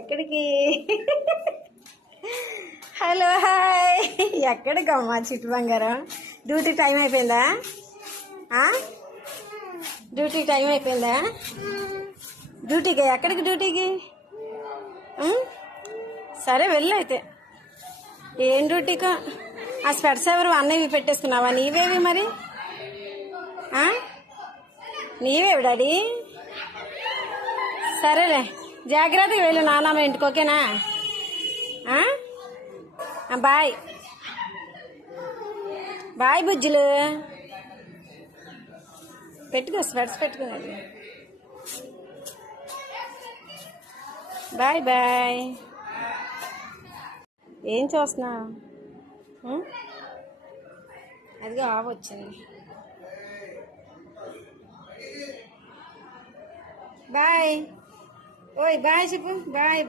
ఎక్కడికి? Hello hi. ఎక్కడికి అమ్మా చిట్టు బంగారం? డ్యూటీ టైం అయిపోయిందా? డ్యూటీ టైం అయిపోయిందా? డ్యూటీకి ఎక్కడికి? డ్యూటీకి సరే వెళ్ళు అయితే. ఏం డ్యూటీకో? ఆ స్పెట్స్ ఎవరు అన్నవి పెట్టేసుకున్నావా? నీవేవి మరి? నీవేవి డాడీ? సరేలే, జాగ్రత్తగా వెళ్ళు నాన్నమ్మ ఇంటికి, ఓకేనా? బాయ్ బాయ్ బుజ్జులు. పెట్టుకో, స్పెట్స్ పెట్టుకున్నది. Bye bye. ఏం చూస్తున్నావు? అదిగో ఆవు వచ్చింది. బాయ్. ఓయ్ బాయ్ చెప్పు. బాయ్.